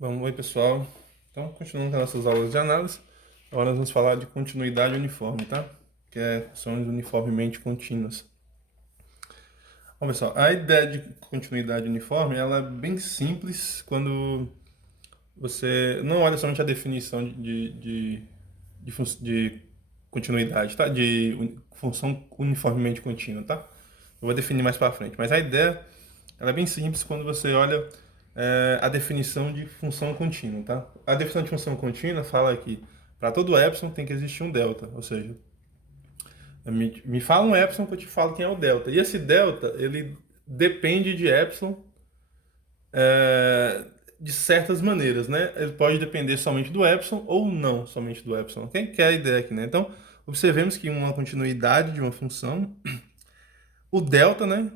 Oi pessoal. Então, continuando com as nossas aulas de análise, agora nós vamos falar de continuidade uniforme, tá? Que é funções uniformemente contínuas. Bom, pessoal, a ideia de continuidade uniforme, ela é bem simples quando você não olha somente a definição de continuidade, tá? Função uniformemente contínua, tá? Eu vou definir mais para frente, mas a ideia, ela é bem simples quando você olha a definição de função contínua, tá? A definição de função contínua fala que para todo epsilon tem que existir um delta, ou seja, me fala um epsilon que eu te falo quem é o delta. E esse delta, ele depende de epsilon é, de certas maneiras, né? Ele pode depender somente do epsilon ou não somente do epsilon, ok? Que é a ideia aqui, né? Então, observemos que uma continuidade de uma função, o delta, né?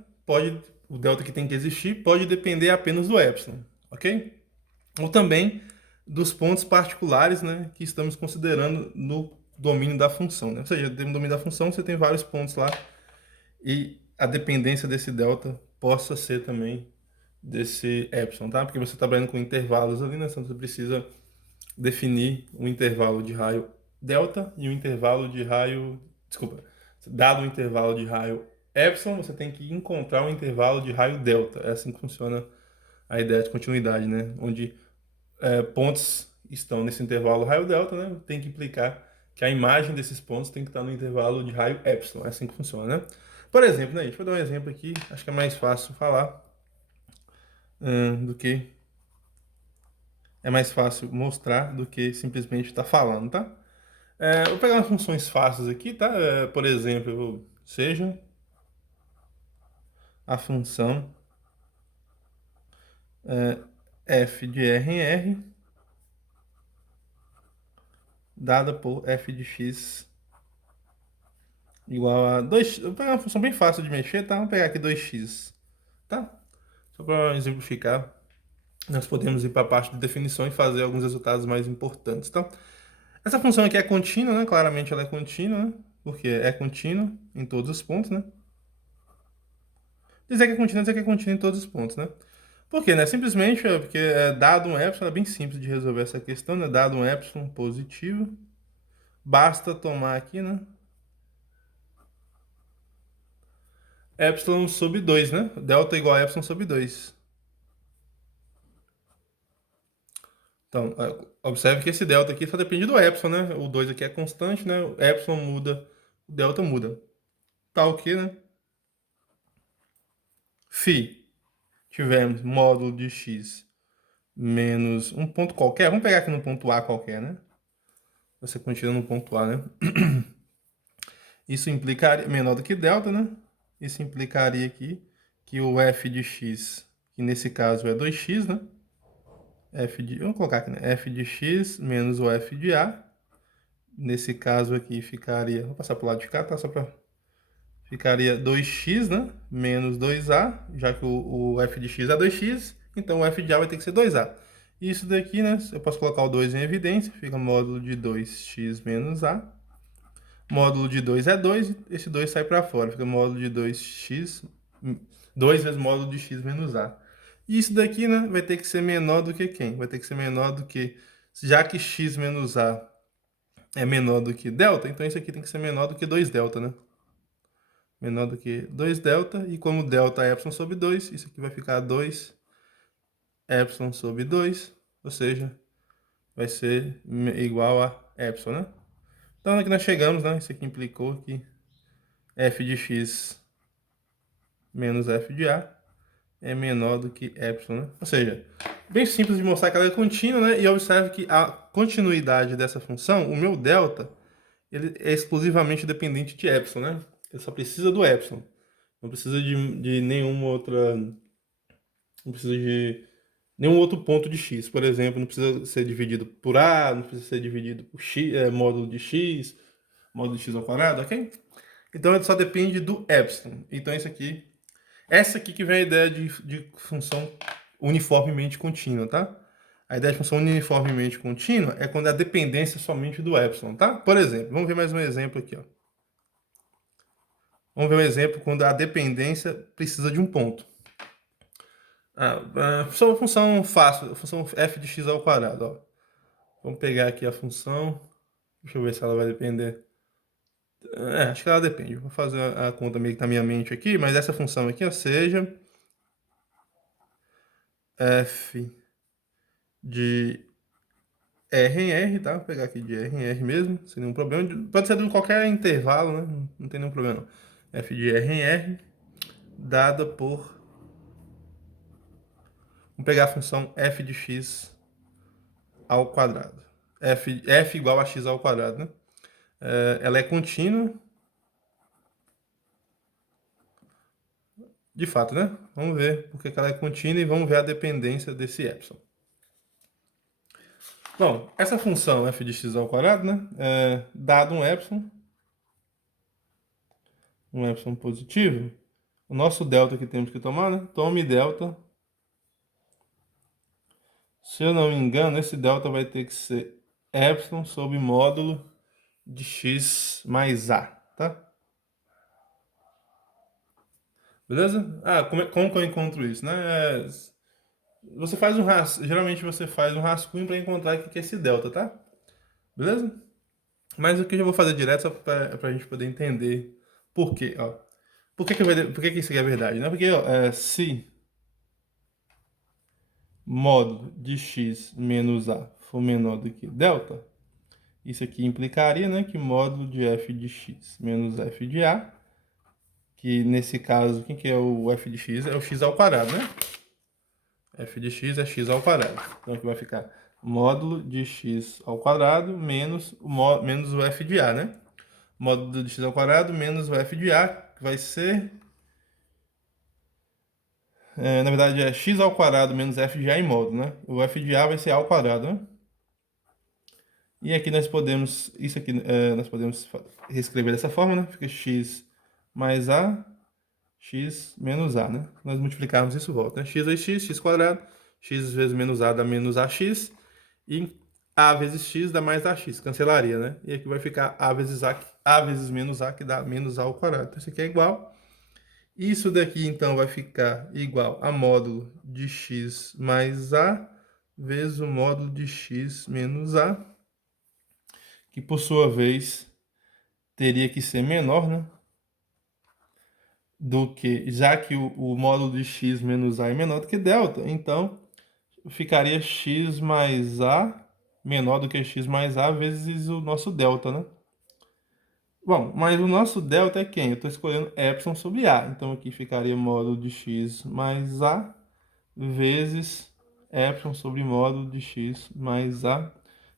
O delta que tem que existir pode depender apenas do epsilon, ok? Ou também dos pontos particulares, né, que estamos considerando no domínio da função, né? Ou seja, dentro do domínio da função você tem vários pontos lá e a dependência desse delta possa ser também desse epsilon, tá? Porque você está trabalhando com intervalos ali, né? Então você precisa definir um intervalo de raio delta e um intervalo de raio, desculpa, dado um intervalo de raio epsilon, você tem que encontrar um intervalo de raio delta. É assim que funciona a ideia de continuidade, né? Onde pontos estão nesse intervalo raio delta, né? Tem que implicar que a imagem desses pontos tem que estar no intervalo de raio epsilon. É assim que funciona, né? Por exemplo, né, gente? Vou dar um exemplo aqui. Acho que é mais fácil falar do que é mais fácil mostrar do que simplesmente estar falando, tá? Vou pegar umas funções fáceis aqui, tá? Por exemplo, seja a função f de r em r dada por f de x igual a 2. Vou pegar uma função bem fácil de mexer, tá? Vamos pegar aqui 2x, tá? Só para exemplificar, nós podemos ir para a parte de definição e fazer alguns resultados mais importantes, tá? Essa função aqui é contínua, né? Claramente ela é contínua, né? Porque é contínua em todos os pontos, né? Dizer que é contínua em todos os pontos, né? Por quê, né? Simplesmente porque dado um epsilon, é bem simples de resolver essa questão, né? Dado um epsilon positivo, basta tomar aqui, né? Epsilon sobre 2, né? Delta igual a epsilon sobre 2. Então, observe que esse delta aqui só depende do epsilon, né? O 2 aqui é constante, né? O epsilon muda, o delta muda. Tá ok, né? Φ, tivemos módulo de x menos um ponto qualquer. Vamos pegar aqui no ponto A qualquer, né? Você continua no ponto A, né? Isso implicaria, menor do que delta, né? Isso implicaria aqui que o f de x, que nesse caso é 2x, né? Vamos colocar aqui, né? F de x menos o f de a. Nesse caso aqui ficaria, vou passar para o lado de cá, tá? Só para ficaria 2x, né? Menos 2a, já que o f de x é 2x, então o f de a vai ter que ser 2a. Isso daqui, né? Eu posso colocar o 2 em evidência, fica módulo de 2x menos a. Módulo de 2 é 2, esse 2 sai para fora, fica módulo de 2x, 2 vezes módulo de x menos a. E isso daqui, né, vai ter que ser menor do que quem? Vai ter que ser menor do que, já que x menos a é menor do que delta, então isso aqui tem que ser menor do que 2 delta, né? Menor do que 2 delta, e como delta é epsilon sobre 2, isso aqui vai ficar 2 epsilon sobre 2, ou seja, vai ser igual a epsilon, né? Então aqui nós chegamos, né? Isso aqui implicou que f de x menos f de a é menor do que epsilon, né? Ou seja, bem simples de mostrar que ela é contínua, né? E observe que a continuidade dessa função, o meu delta, ele é exclusivamente dependente de epsilon, né? Ele só precisa do epsilon. Não precisa de nenhuma outra... Não precisa de nenhum outro ponto de x. Por exemplo, não precisa ser dividido por a, não precisa ser dividido por x, módulo de x ao quadrado, ok? Então ele só depende do epsilon. Então essa aqui que vem a ideia de função uniformemente contínua, tá? A ideia de função uniformemente contínua é quando a dependência é somente do epsilon, tá? Por exemplo, vamos ver mais um exemplo aqui, ó. Vamos ver um exemplo quando a dependência precisa de um ponto. Só uma função fácil, a função f de x ao quadrado, ó. Vamos pegar aqui a função. Deixa eu ver se ela vai depender. Acho que ela depende. Vou fazer a conta meio que na minha mente aqui, mas essa função aqui, ó, seja f de R em R, tá? Vou pegar aqui de R em R mesmo, sem nenhum problema. Pode ser de qualquer intervalo, né? Não tem nenhum problema, não. F de R em R, dada por... Vamos pegar a função f de x ao quadrado. F igual a x ao quadrado, né? Ela é contínua. De fato, né? Vamos ver porque que ela é contínua e vamos ver a dependência desse epsilon. Bom, essa função f de x ao quadrado, né? Dado um epsilon positivo, o nosso delta que temos que tomar, né? Tome delta. Se eu não me engano, esse delta vai ter que ser epsilon sobre módulo de x mais a, tá? Beleza? Como que eu encontro isso, né? Você faz um rascunho, geralmente você faz um rascunho para encontrar o que é esse delta, tá? Beleza? Mas o que eu já vou fazer direto só para a gente poder entender por quê, ó. Por que isso aqui é verdade, né? Porque, ó, se módulo de x menos a for menor do que delta, isso aqui implicaria, né, que módulo de f de x menos f de a, que nesse caso, quem que é o f de x? É o x ao quadrado, né? F de x é x ao quadrado. Então aqui vai ficar módulo de x ao quadrado menos o f de a, né? Módulo de x ao quadrado menos o f de a, que vai ser... na verdade é x ao quadrado menos f de a em módulo, né? O f de a vai ser a ao quadrado, né? E aqui nós podemos... Isso aqui nós podemos reescrever dessa forma, né? Fica x mais a, x menos a, né? Nós multiplicarmos isso volta, né? X vezes x, x quadrado. X vezes menos a dá menos ax. E a vezes x dá mais ax, cancelaria, né? E aqui vai ficar a vezes menos a, que dá menos a ao quadrado. Então isso aqui é igual. Isso daqui, então, vai ficar igual a módulo de x mais a vezes o módulo de x menos a, que por sua vez teria que ser menor, né? Do que, já que o módulo de x menos a é menor do que delta, então ficaria x mais a menor do que x mais a vezes o nosso delta, né? Bom, mas o nosso delta é quem? Eu estou escolhendo epsilon sobre a. Então aqui ficaria módulo de x mais a vezes epsilon sobre módulo de x mais a,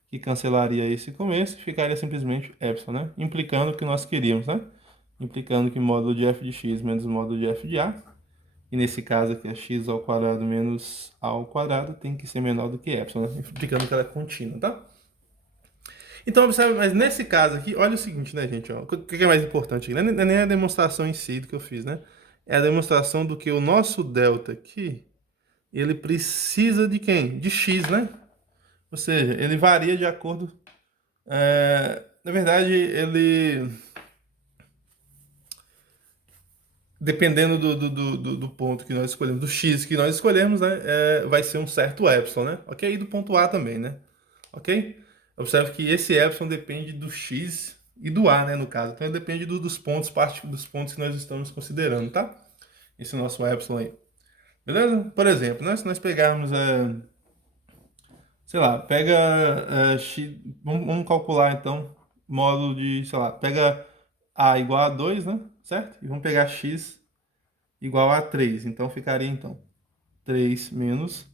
que cancelaria esse começo e ficaria simplesmente epsilon, né? Implicando o que nós queríamos, né? Implicando que módulo de f de x menos módulo de f de a, e nesse caso aqui é x ao quadrado menos a ao quadrado, tem que ser menor do que epsilon, né? Implicando que ela é contínua, tá? Então, observe, mas nesse caso aqui, olha o seguinte, né, gente? Ó, o que é mais importante aqui? Não é nem a demonstração em si do que eu fiz, né? É a demonstração do que o nosso delta aqui, ele precisa de quem? De x, né? Ou seja, ele varia de acordo... na verdade, ele... Dependendo do ponto que nós escolhemos, do x que nós escolhemos, né? Vai ser um certo epsilon, né? Ok? E do ponto A também, né? Ok? Observe que esse epsilon depende do x e do a, né, no caso. Então, ele depende dos pontos, parte dos pontos que nós estamos considerando, tá? Esse nosso epsilon aí. Beleza? Por exemplo, né, se nós pegarmos, sei lá, pega x, vamos calcular então, módulo de, sei lá, pega a igual a 2, né, certo? E vamos pegar x igual a 3. Então, ficaria, então, 3 menos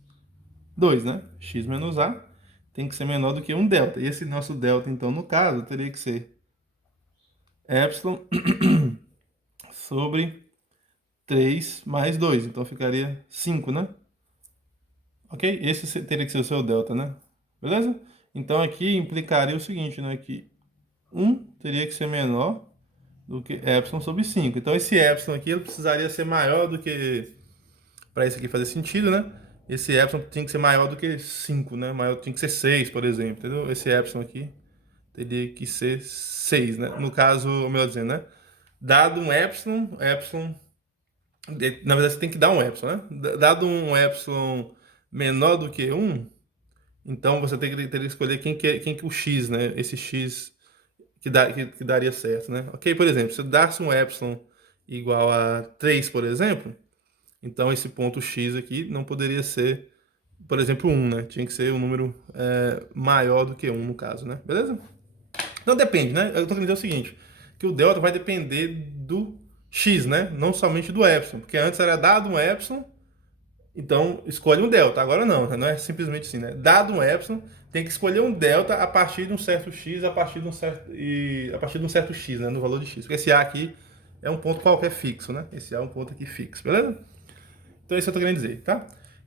2, né? X menos a tem que ser menor do que um delta. E esse nosso delta, então, no caso, teria que ser epsilon sobre 3 mais 2. Então, ficaria 5, né? Ok? Esse teria que ser o seu delta, né? Beleza? Então, aqui implicaria o seguinte, né? Que 1 teria que ser menor do que epsilon sobre 5. Então, esse epsilon aqui, ele precisaria ser maior do que... Para isso aqui fazer sentido, né? Esse epsilon tinha que ser maior do que 5, né? Maior, tinha que ser 6, por exemplo, entendeu? Esse epsilon aqui teria que ser 6, né? No caso, melhor dizendo, né? Dado um epsilon Na verdade, você tem que dar um epsilon, né? Dado um epsilon menor do que um, então você tem que ter que escolher quem que o x, né? Esse x que daria certo, né? Ok, por exemplo, se dá-se um epsilon igual a 3, por exemplo, então esse ponto x aqui não poderia ser, por exemplo, 1, né? Tinha que ser um número maior do que 1 no caso, né? Beleza? Então depende, né? Eu tô querendo dizer o seguinte, que o delta vai depender do x, né? Não somente do epsilon, porque antes era dado um epsilon, então escolhe um delta. Agora não é simplesmente assim, né? Dado um epsilon, tem que escolher um delta a partir de um certo x, a partir de um certo x, né? No valor de x. Porque esse a aqui é um ponto qualquer fixo, né? Esse a é um ponto aqui fixo, beleza? Então isso eu tô querendo dizer, tá?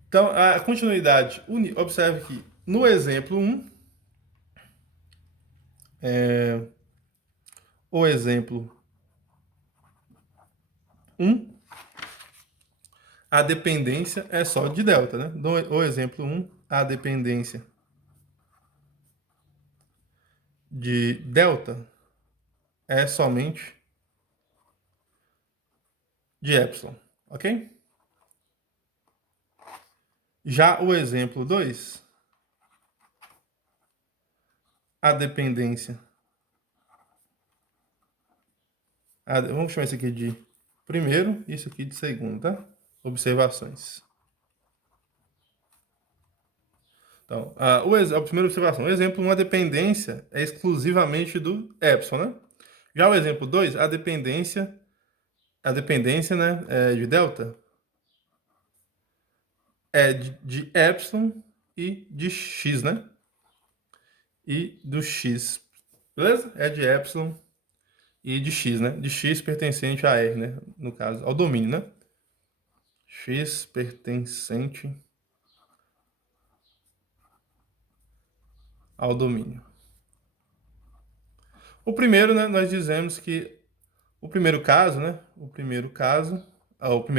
Então a continuidade, observe que no exemplo 1, o exemplo 1, a dependência é só de delta, né? O exemplo 1, a dependência de delta é somente de epsilon, ok? Já o exemplo 2, a dependência, vamos chamar isso aqui de primeiro e isso aqui de segundo, tá? Observações. Então, a primeira observação, o exemplo 1, a dependência é exclusivamente do epsilon, né? Já o exemplo 2, a dependência, né, de delta é de epsilon e de x, né? E do x, beleza? É de epsilon e de x, né? De x pertencente a R, né? No caso, ao domínio, né? X pertencente ao domínio. O primeiro, né? Nós dizemos que o primeiro caso, né? O primeiro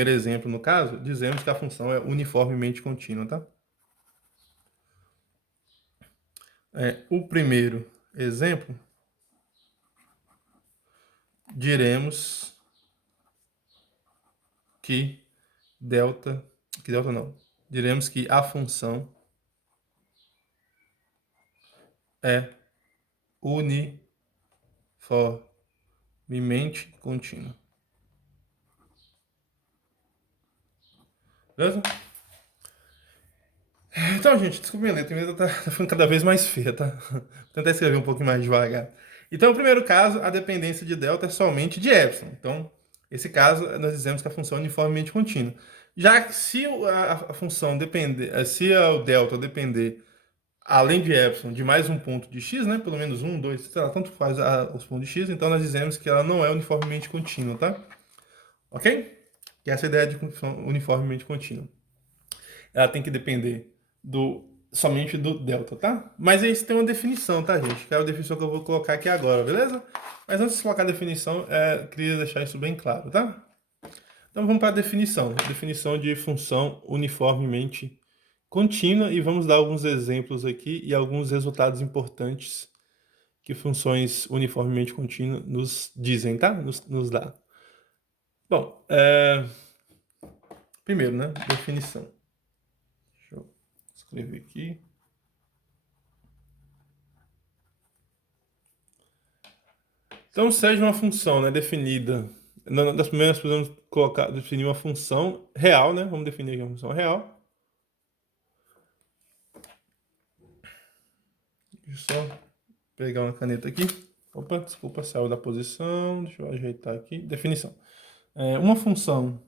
exemplo no caso, dizemos que a função é uniformemente contínua, tá? O primeiro exemplo, diremos que delta não, diremos que a função é uniformemente contínua. Beleza? Então, gente, desculpa minha letra, minha letra tá ficando cada vez mais feia, tá? Vou tentar escrever um pouquinho mais devagar. Então, no primeiro caso, a dependência de delta é somente de epsilon. Então, esse caso, nós dizemos que a função é uniformemente contínua. Já que se a função depender, se o delta depender, além de epsilon, de mais um ponto de x, né? Pelo menos um, dois, sei lá, tanto faz os pontos de x, então nós dizemos que ela não é uniformemente contínua, tá? Ok? Que essa é a ideia de função uniformemente contínua. Ela tem que depender somente do delta, tá? Mas aí tem uma definição, tá, gente? Que é a definição que eu vou colocar aqui agora, beleza? Mas antes de colocar a definição, queria deixar isso bem claro, tá? Então vamos para a definição. Definição de função uniformemente contínua e vamos dar alguns exemplos aqui e alguns resultados importantes que funções uniformemente contínuas nos dizem, tá? Nos dá. Bom, primeiro, né? Definição. Deixa eu escrever aqui. Então, seja uma função, né, definida. Das primeiras, podemos definir uma função real, né? Vamos definir aqui uma função real. Deixa eu só pegar uma caneta aqui. Opa, desculpa, saiu da posição. Deixa eu ajeitar aqui. Definição. Uma função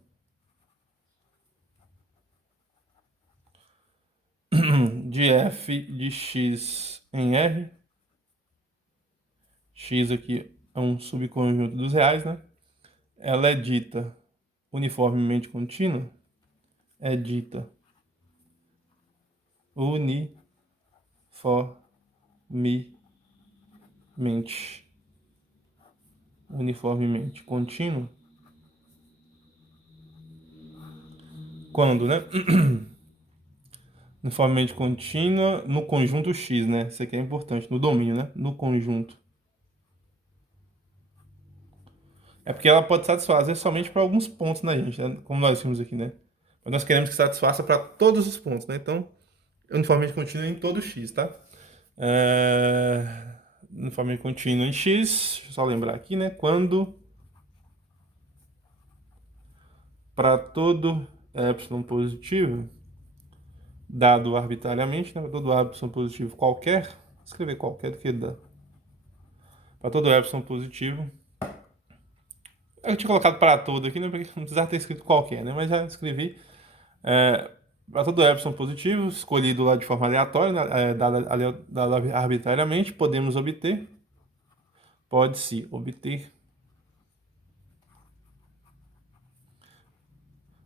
de f de x em R. X aqui é um subconjunto dos reais, né? Ela é dita uniformemente contínua. É dita uniformemente contínua. Quando, né? Uniformemente contínua no conjunto X, né? Isso aqui é importante, no domínio, né? No conjunto É porque ela pode satisfazer somente para alguns pontos na gente, né? Como nós vimos aqui, né? Mas nós queremos que satisfaça para todos os pontos, né? Então, uniforme contínuo em todo x, tá? Uniforme contínuo em x, deixa eu só lembrar aqui, né? Quando para todo epsilon positivo, dado arbitrariamente, né? Para todo epsilon positivo qualquer, escrever qualquer do que dá. Para todo epsilon positivo, eu tinha colocado para todo aqui, né? Porque não precisava ter escrito qualquer, né? Mas já escrevi. É, para todo epsilon positivo, escolhido lá de forma aleatória, né? Dado arbitrariamente, podemos obter, pode-se obter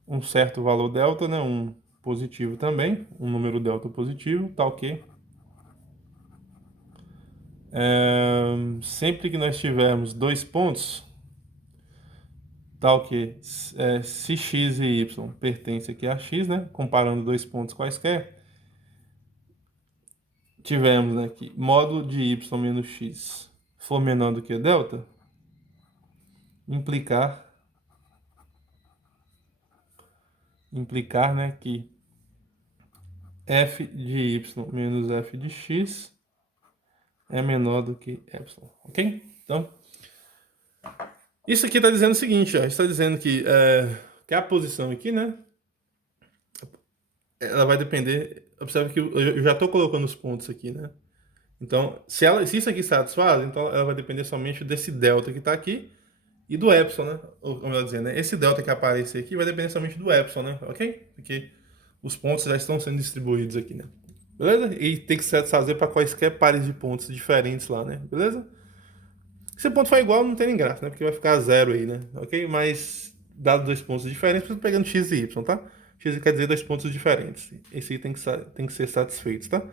um certo valor delta, né? Um positivo também, um número delta positivo, tal que sempre que nós tivermos dois pontos, tal que se x e y pertencem aqui a x, né? Comparando dois pontos quaisquer, tivemos aqui módulo de y menos x for menor do que delta, implicar, né, que f de y menos f de x é menor do que epsilon, ok? Então, isso aqui está dizendo o seguinte, ó, está dizendo que a posição aqui, né, ela vai depender, observe que eu já estou colocando os pontos aqui, né? Então, se isso aqui satisfaz, então ela vai depender somente desse delta que está aqui e do epsilon, né? Ou melhor dizendo, né? Esse delta que aparecer aqui vai depender somente do epsilon, né? Ok? Porque os pontos já estão sendo distribuídos aqui, né? Beleza? E tem que satisfazer para quaisquer pares de pontos diferentes lá, né? Beleza? Se o ponto for igual, não tem nem graça, né? Porque vai ficar zero aí, né? Ok? Mas, dado dois pontos diferentes, eu estou pegando x e y, tá? X quer dizer dois pontos diferentes. Esse aí tem que ser satisfeito, tá?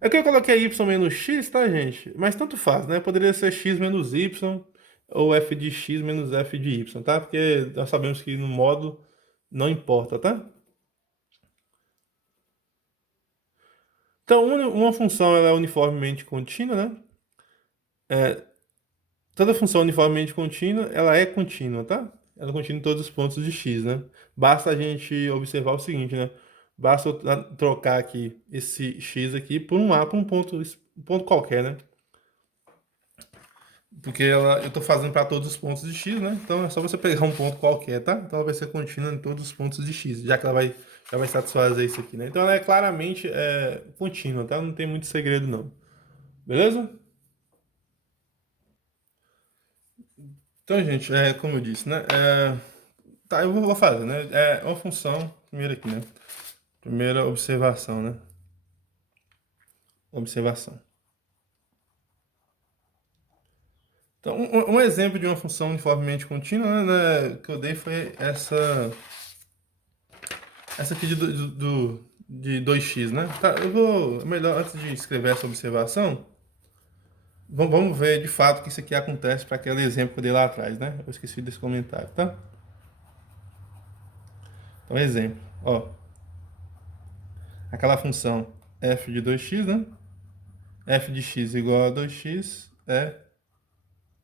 É que eu coloquei y menos x, tá, gente? Mas tanto faz, né? Poderia ser x menos y ou f de x menos f de y, tá? Porque nós sabemos que no módulo não importa, tá? Então, uma função ela é uniformemente contínua, né? Toda função uniformemente contínua, ela é contínua, tá? Ela é contínua em todos os pontos de x, né? Basta a gente observar o seguinte, né? Basta eu trocar aqui esse x aqui por um a, por um ponto qualquer, né? Porque eu estou fazendo para todos os pontos de x, né? Então é só você pegar um ponto qualquer, tá? Então ela vai ser contínua em todos os pontos de x, já que já vai satisfazer isso aqui, né? Então ela é claramente contínua, tá? Não tem muito segredo, não. Beleza? Então, gente, como eu disse, né? Tá, eu vou fazer, né? É uma função, primeiro aqui, né? Primeira observação, né? Observação. Então, um exemplo de uma função uniformemente contínua, né, que eu dei foi essa aqui de 2x, né? Tá, melhor, antes de escrever essa observação, vamos ver de fato que isso aqui acontece para aquele exemplo que eu dei lá atrás, né? Eu esqueci desse comentário, tá? Então, exemplo, ó, aquela função f de 2x, né? F de x igual a 2x é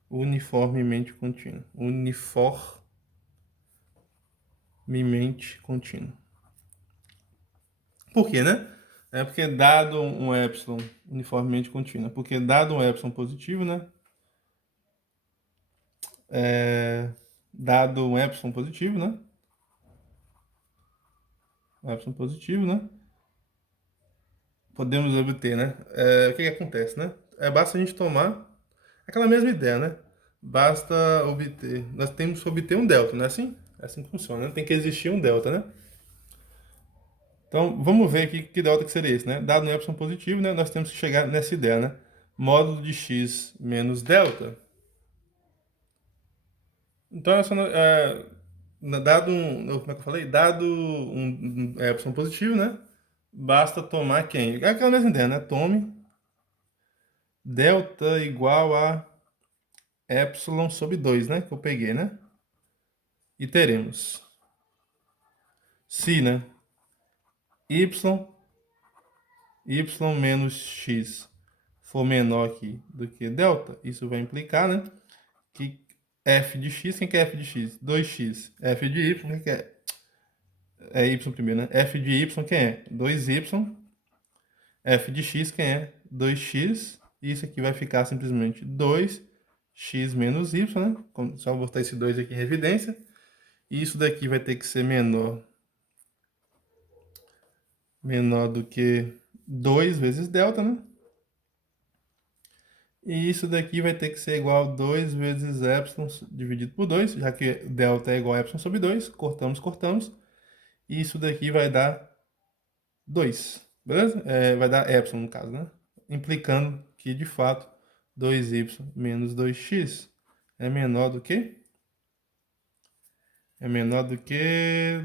uniformemente contínua. Uniformemente contínua. Por quê, né? É porque dado um epsilon uniformemente contínuo, porque dado um epsilon positivo, né? Dado um epsilon positivo, né? Um epsilon positivo, né? Podemos obter, né? O que acontece, né? Basta a gente tomar aquela mesma ideia, né? Basta obter, nós temos que obter um delta, não é assim? É assim que funciona, né? Tem que existir um delta, né? Então, vamos ver aqui que delta que seria esse, né? Dado um epsilon positivo, né? Nós temos que chegar nessa ideia, né? Módulo de x menos delta. Então, dado como é que eu falei? Dado um epsilon positivo, né? Basta tomar quem? É aquela mesma ideia, né? Tome delta igual a epsilon sobre 2, né? Que eu peguei, né? E teremos se, né? Y menos x for menor aqui do que delta, isso vai implicar, né? Que f de x, quem que é f de x? 2x. F de y, quem que é? É y primeiro, né? F de y, quem é? 2y. F de x, quem é? 2x. E isso aqui vai ficar simplesmente 2x menos y, né? Só botar esse 2 aqui em evidência. E isso daqui vai ter que ser menor do que 2 vezes delta, né? E isso daqui vai ter que ser igual a 2 vezes epsilon dividido por 2, já que delta é igual a epsilon sobre 2. Cortamos, cortamos. E isso daqui vai dar 2, beleza? Vai dar epsilon no caso, né? Implicando que, de fato, 2y menos 2x é menor do que? É menor do que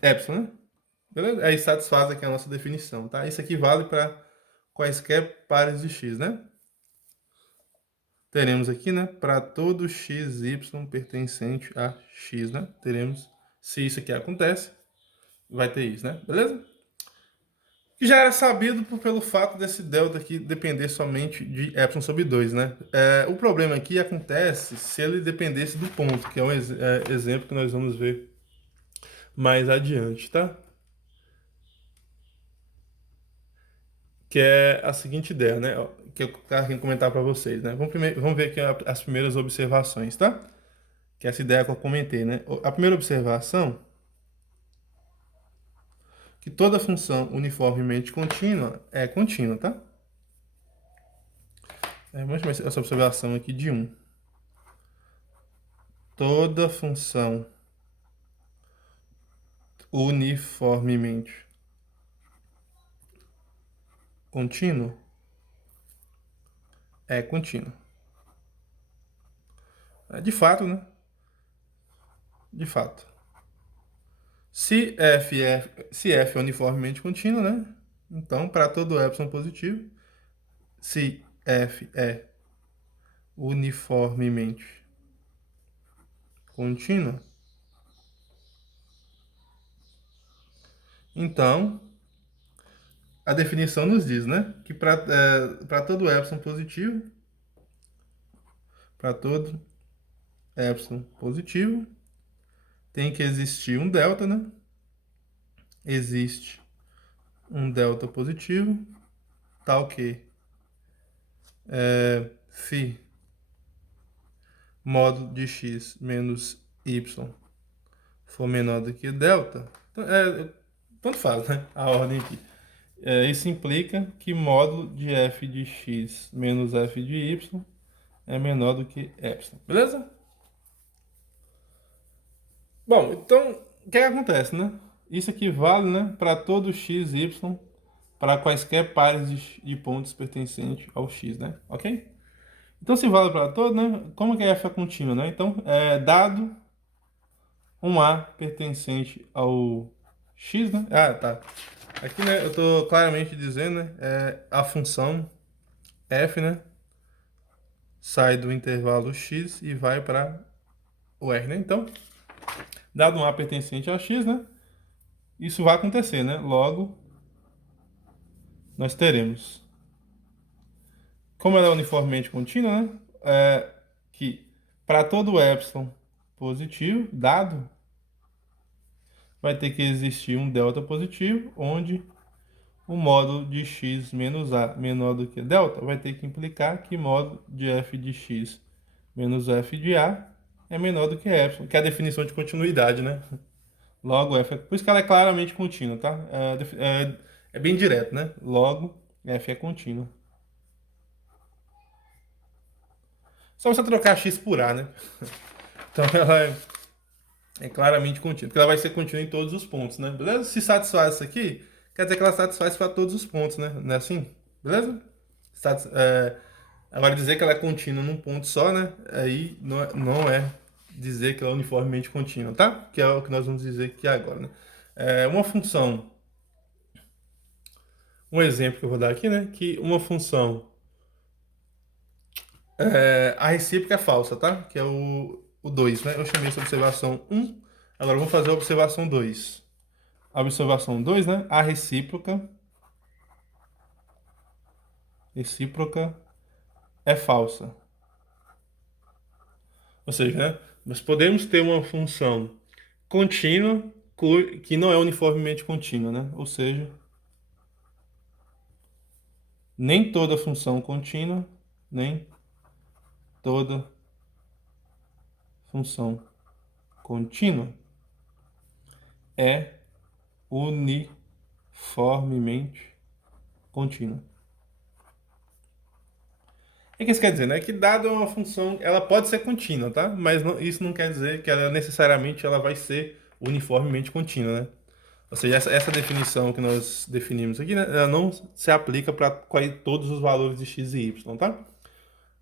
epsilon, né? Beleza? Aí satisfaz aqui a nossa definição, tá? Isso aqui vale para quaisquer pares de x, né? Teremos aqui, né, para todo x, y pertencente a x, né? Teremos, se isso aqui acontece, vai ter isso, né? Beleza? Que já era sabido pelo fato desse delta aqui depender somente de epsilon sobre 2, né? O problema aqui acontece se ele dependesse do ponto, que é um exemplo que nós vamos ver mais adiante, tá? Que é a seguinte ideia, né? Que eu quero comentar para vocês, né? Vamos ver aqui as primeiras observações, tá? Que é essa ideia que eu comentei, né? A primeira observação, que toda função uniformemente contínua é contínua, tá? Vamos chamar essa observação aqui de 1. Toda função uniformemente contínua é contínua. De fato, né? De fato. Se f é uniformemente contínuo, né? Então, para todo epsilon positivo, se f é uniformemente contínua, então a definição nos diz, né, que para todo epsilon positivo, para todo epsilon positivo, tem que existir um delta, né? Existe um delta positivo, tal que φ módulo de x menos y for menor do que delta, então, tanto faz, né? A ordem aqui. Isso implica que módulo de f de x menos f de y é menor do que epsilon, beleza? Bom, então, o que acontece, né? Isso aqui vale, né, para todo x, y, para quaisquer pares de pontos pertencentes ao x, né? Ok? Então, se vale para todo, né? Como que f é contínua, né? Então, dado um A pertencente ao x, né? Ah, tá. Aqui, né, eu estou claramente dizendo, né, a função f, né, sai do intervalo x e vai para o r, né? Então, dado um A pertencente ao x, né, isso vai acontecer, né? Logo, nós teremos, como ela é uniformemente contínua, né, que para todo epsilon positivo, dado, vai ter que existir um delta positivo, onde o módulo de x menos a menor do que delta vai ter que implicar que módulo de f de x menos f de a é menor do que epsilon, que é a definição de continuidade, né? Logo, f por isso que ela é claramente contínua, tá? É bem direto, né? Logo, f é contínua. Só você trocar x por a, né? Então ela é claramente contínua, porque ela vai ser contínua em todos os pontos, né? Beleza? Se satisfaz isso aqui, quer dizer que ela satisfaz para todos os pontos, né? Não é assim? Beleza? Agora, dizer que ela é contínua num ponto só, né? Aí não é dizer que ela é uniformemente contínua, tá? Que é o que nós vamos dizer aqui agora, né? Uma função, um exemplo que eu vou dar aqui, né? Que uma função, a recíproca é falsa, tá? Que é o 2, né? Eu chamei essa observação 1, agora vamos fazer a observação 2. A observação 2, né? A recíproca é falsa. Ou seja, né, nós podemos ter uma função contínua que não é uniformemente contínua, né? Ou seja, nem toda função contínua, nem toda função contínua é uniformemente contínua. O que isso quer dizer, né? Que dado uma função, ela pode ser contínua, tá? Mas isso não quer dizer que ela necessariamente ela vai ser uniformemente contínua, né? Ou seja, essa definição que nós definimos aqui, né, ela não se aplica para todos os valores de x e y, tá?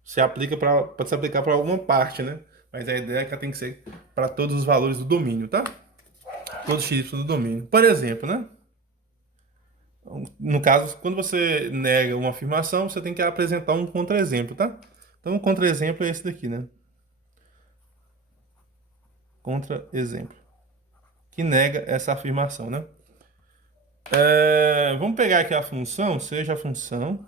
Se aplica pode se aplicar para alguma parte, né? Mas a ideia é que ela tem que ser para todos os valores do domínio, tá? Todos os x do domínio. Por exemplo, né? No caso, quando você nega uma afirmação, você tem que apresentar um contra-exemplo, tá? Então, o contra-exemplo é esse daqui, né? Contra-exemplo. Que nega essa afirmação, né? Vamos pegar aqui a função, seja a função.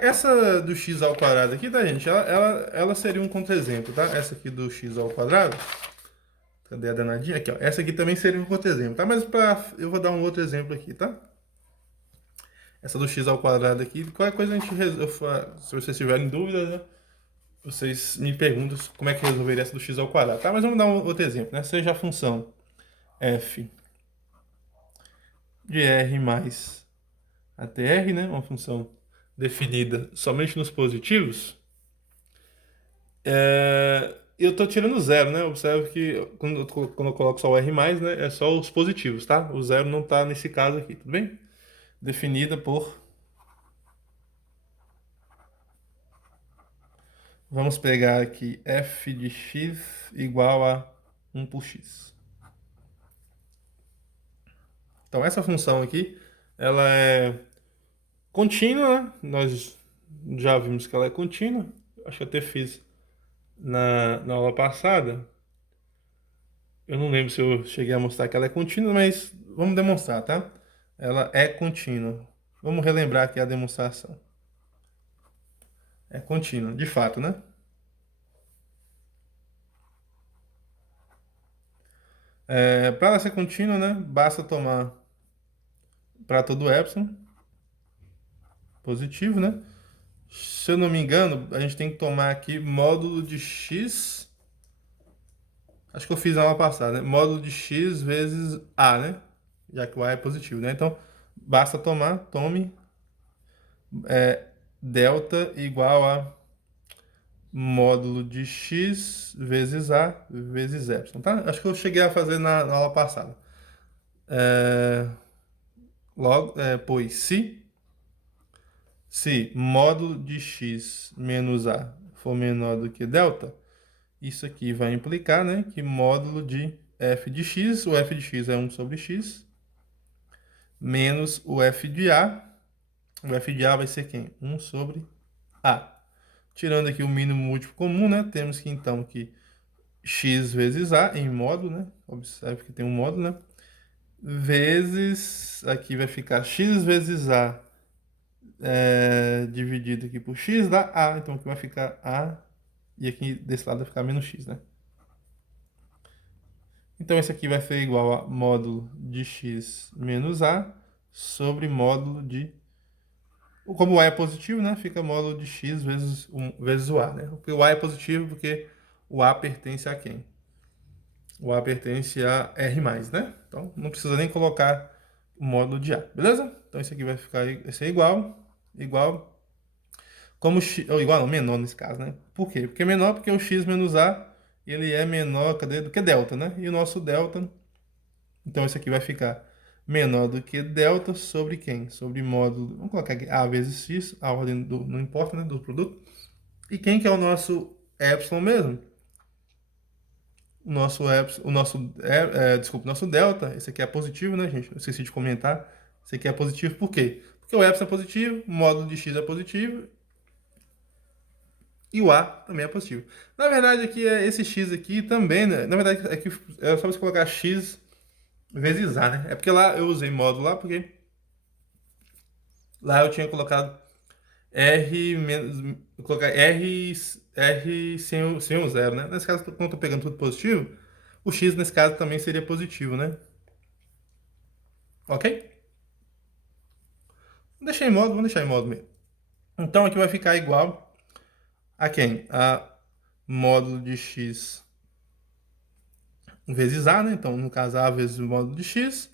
Essa do x ao quadrado aqui, tá, gente? Ela seria um contra-exemplo, tá? Essa aqui do x ao quadrado. Cadê a danadinha? Aqui, ó. Essa aqui também seria um contra-exemplo, tá? Mas eu vou dar um outro exemplo aqui, tá? Essa do x ao quadrado aqui, qualquer coisa a gente resolve. Se vocês tiverem dúvidas, né? Vocês me perguntam como é que resolveria essa do x ao quadrado, tá? Mas vamos dar um outro exemplo, né? Seja a função f de r mais até r, né? Uma função definida somente nos positivos. Eu estou tirando zero, né? Observe que quando eu coloco só o R+, né? É só os positivos, tá? O zero não está nesse caso aqui, tudo bem? Definida por... Vamos pegar aqui f de x igual a 1 por x. Então, essa função aqui, ela é contínua, né? Nós já vimos que ela é contínua. Acho que eu até fiz na aula passada. Eu não lembro se eu cheguei a mostrar que ela é contínua, mas vamos demonstrar, tá? Ela é contínua. Vamos relembrar aqui a demonstração. É contínua, de fato, né? Para ela ser contínua, né? Basta tomar para todo epsilon positivo, né? Se eu não me engano, a gente tem que tomar aqui módulo de x. Acho que eu fiz na aula passada, né? Módulo de x vezes a, né? Já que o a é positivo, né? Então, basta tome delta igual a módulo de x vezes a vezes epsilon, tá? Acho que eu cheguei a fazer na aula passada. Pois se módulo de x menos a for menor do que delta, isso aqui vai implicar, né, que módulo de f de x, o f de x é 1 sobre x, menos o f de a vai ser quem? 1 sobre a. Tirando aqui o mínimo múltiplo comum, né, temos que então que x vezes a em módulo, né, observe que tem um módulo, né, vezes, aqui vai ficar x vezes a dividido aqui por x dá a, então aqui vai ficar a, e aqui desse lado vai ficar menos x, né? Então esse aqui vai ser igual a módulo de x menos a sobre módulo de... Como o a é positivo, né? Fica módulo de x vezes o a, né? Porque o a é positivo porque o a pertence a quem? O a pertence a r+, né? Então não precisa nem colocar o módulo de a, beleza? Então esse aqui vai ficar esse é igual como x, ou igual não, menor nesse caso, né? Por quê? Porque é menor porque o x menos a, ele é menor, cadê? Do que delta, né? E o nosso delta, então esse aqui vai ficar menor do que delta sobre quem? Sobre módulo, vamos colocar aqui a vezes x, a ordem do, não importa, né? Do produto. E quem que é o nosso epsilon mesmo? O nosso epsilon, desculpa, o nosso delta, esse aqui é positivo, né, gente? Eu esqueci de comentar. Esse aqui é positivo por quê? Porque o epsilon é positivo, o módulo de x é positivo, e o A também é positivo. Na verdade, aqui esse X aqui também, né? Na verdade, aqui é só você colocar X vezes A, né? É porque lá eu usei módulo lá, porque Lá eu tinha colocado R menos, colocar R sem o zero, né? Nesse caso, como eu tô pegando tudo positivo, o x nesse caso também seria positivo, né? Ok? Vamos deixar em modo mesmo. Então aqui vai ficar igual a quem? A módulo de x vezes a, né? Então, no caso, a vezes o módulo de x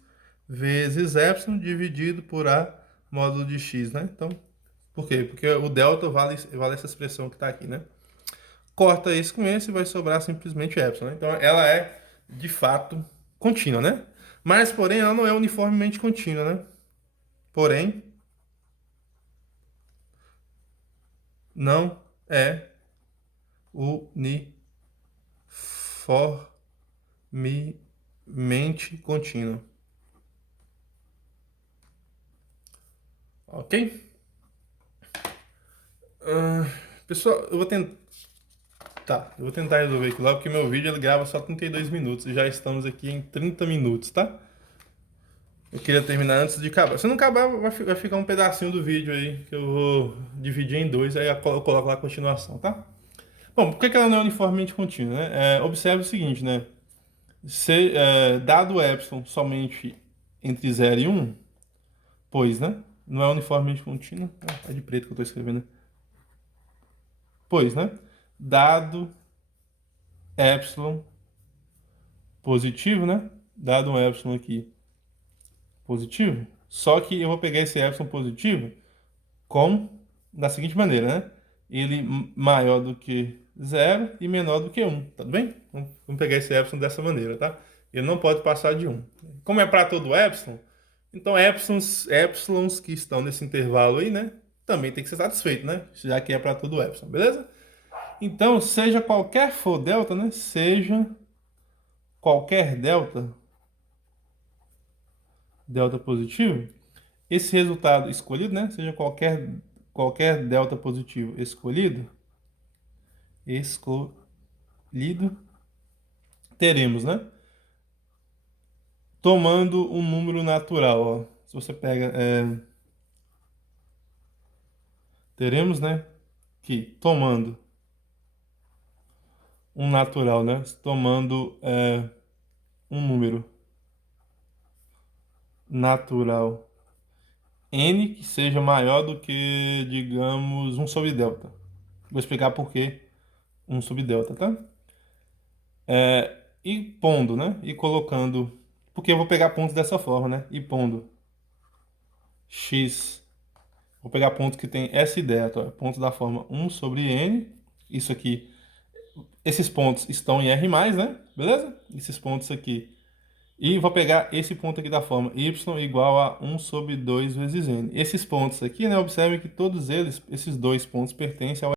vezes epsilon dividido por a módulo de x, né? Então, por quê? Porque o delta vale essa expressão que está aqui, né? Corta esse com esse e vai sobrar simplesmente epsilon, né? Então, ela é, de fato, contínua, né? Mas, porém, ela não é uniformemente contínua, né? Porém, não é uniformemente contínua. Ok? Ah, pessoal, eu vou tentar resolver aqui lá, porque meu vídeo ele grava só 32 minutos e já estamos aqui em 30 minutos, tá? Eu queria terminar antes de acabar. Se não acabar, vai ficar um pedacinho do vídeo aí, que eu vou dividir em dois, aí eu coloco lá a continuação, tá? Bom, por que ela não é uniformemente contínua, né? Observe o seguinte, né? Dado epsilon somente entre 0 e 1, pois, né? Não é uniformemente contínua. É de preto que eu estou escrevendo. Pois, né? Dado epsilon positivo, né? Dado um epsilon aqui positivo. Só que eu vou pegar esse epsilon positivo como da seguinte maneira, né? Ele maior do que zero e menor do que 1, tá tudo bem? Vamos pegar esse epsilon dessa maneira, tá? Ele não pode passar de 1. Como é para todo epsilon, então epsilons que estão nesse intervalo aí, né? Também tem que ser satisfeito, né? Já que é para todo epsilon, beleza? Então, seja qualquer for delta, né? Seja qualquer delta positivo, esse resultado escolhido, né? Seja qualquer delta positivo escolhido, teremos, né? Tomando um número natural, ó. Se você pega, teremos, né? Que tomando um natural, né? Tomando um número natural n que seja maior do que, digamos, 1 sobre delta. Vou explicar por que 1 sobre delta, tá? E pondo, né? E colocando. Porque eu vou pegar pontos dessa forma, né? E pondo x. Vou pegar pontos que tem essa ideia, tá? Pontos da forma 1 sobre n. Isso aqui. Esses pontos estão em R+, né? Beleza? Esses pontos aqui. E vou pegar esse ponto aqui da forma y igual a 1 sobre 2 vezes n. Esses pontos aqui, né? Observe que todos eles, esses dois pontos, pertencem ao